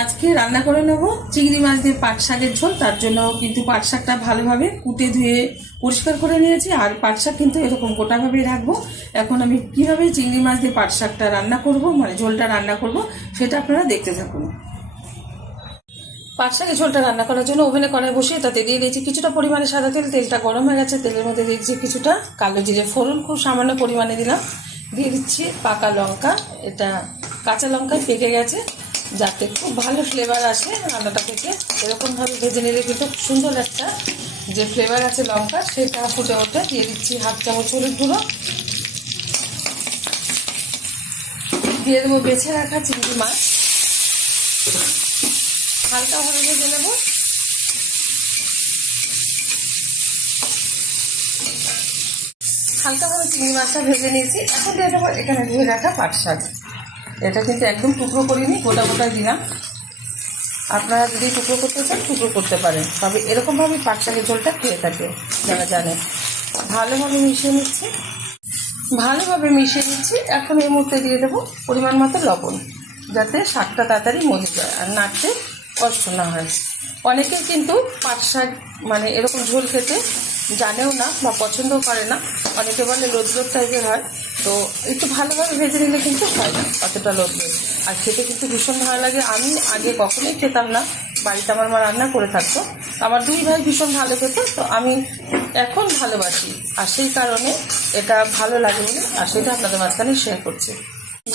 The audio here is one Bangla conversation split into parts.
আজকে রান্না করে নেব চিংড়ি মাছ দিয়ে পাট শাকের ঝোল। তার জন্য কিন্তু পাট শাকটা ভালোভাবে কুটে ধুয়ে পরিষ্কার করে নিয়েছি, আর পাট শাক কিন্তু এরকম গোটাভাবেই রাখবো। এখন আমি কিভাবে চিংড়ি মাছ দিয়ে পাট শাকটা রান্না করব, মানে ঝোলটা রান্না করব, সেটা আপনারা দেখতে থাকুন। পাট শাকের ঝোলটা রান্না করার জন্য ওভেনে কড়াই বসিয়ে তাতে দিয়ে দিয়েছি কিছুটা পরিমাণে সাদা তেল। তেলটা গরম হয়ে গেছে, তেলের মধ্যে দিয়েছি কিছুটা কালো জিরে ফোড়ন, খুব সামান্য পরিমাণে দিলাম। দিয়ে দিচ্ছি পাকা লঙ্কা, এটা কাঁচা লঙ্কায় পেকে গেছে, যাতে খুব ভালো ফ্লেভার আসে রান্নাটা থেকে। এরকমভাবে ভেজে নিলে কিন্তু সুন্দর একটা যে ফ্লেভার আছে লঙ্কা সেটা ফুটে ওঠে। দিয়ে দিচ্ছি হাফ চামচ হলুদ গুঁড়ো, দিয়ে দেবো বেছে রাখা চিংড়ি মাছ, হালকাভাবে ভেজে নেব। হালকাভাবে চিংড়ি মাছটা ভেজে নিয়েছি। এখন দিয়ে দেবো এখানে ধুয়ে রাখা পাট শাক। এটা কিন্তু একদম টুকরো করিনি, গোটা গোটাই দিলাম। আপনারা যদি টুকরো করতে চান টুকরো করতে পারেন, তবে এরকমভাবে পাট শাকের ঝোলটা খেয়ে থাকে যারা জানে। ভালোভাবে মিশিয়ে নিচ্ছি, এখন এই মুহূর্তে দিয়ে দেবো পরিমাণ মতো লবণ, যাতে শাকটা তাড়াতাড়ি মজে যায় আর নাড়তে কষ্ট না হয়। অনেকেই কিন্তু পাট শাক মানে এরকম ঝোল খেতে জানেও না বা পছন্দও করে না, অনেকে বলে লোদ লোদ টাইপের হয়। তো একটু ভালোভাবে ভেজে নিলে কিন্তু হয় না অতটা লোদ লোদ, আর খেতে কিন্তু ভীষণ ভালো লাগে। আমি আগে কখনোই খেতাম না, বাড়িতে আমার মা রান্না করে থাকতো, আমার দুই ভাই ভীষণ ভালো খেত, তো আমি এখন ভালোবাসি, আর সেই কারণে এটা ভালো লাগে বলে আর সেটা আপনাদের মাঝখানে শেয়ার করছি।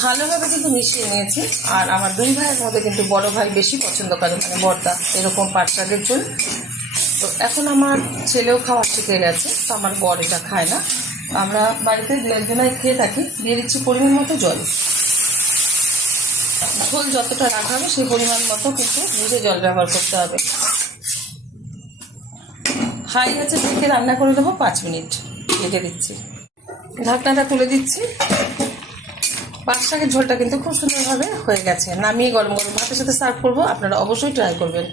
ভালোভাবে কিন্তু মিশিয়ে নিয়েছি, আর আমার দুই ভাইয়ের মধ্যে কিন্তু বড় ভাই বেশি পছন্দ করে, মানে বড়দা, এরকম পাট শাকের ঝোল। তো এখন আমার ছেলেও খাওয়া শিখে গেছে, তো আমার বর এটা খায় না, আমরা বাড়িতে দু একজনাই খেয়ে থাকি। দিয়ে দিচ্ছি পরিমাণ মতো জল, ঝোল যতটা রাখা হবে সেই পরিমাণ মতো কিন্তু বুঝে জল ব্যবহার করতে হবে। হাই আছে ঢেকে রান্না করে দেবো 5 মিনিট, ঢেকে দিচ্ছি। ঢাকনাটা তুলে দিচ্ছি। পাট শাকের ঝোলটা কিন্তু খুব সুন্দরভাবে হয়ে গেছে। নামিয়ে গরম গরম ভাতের সাথে সার্ভ করবো, আপনারা অবশ্যই ট্রাই করবেন।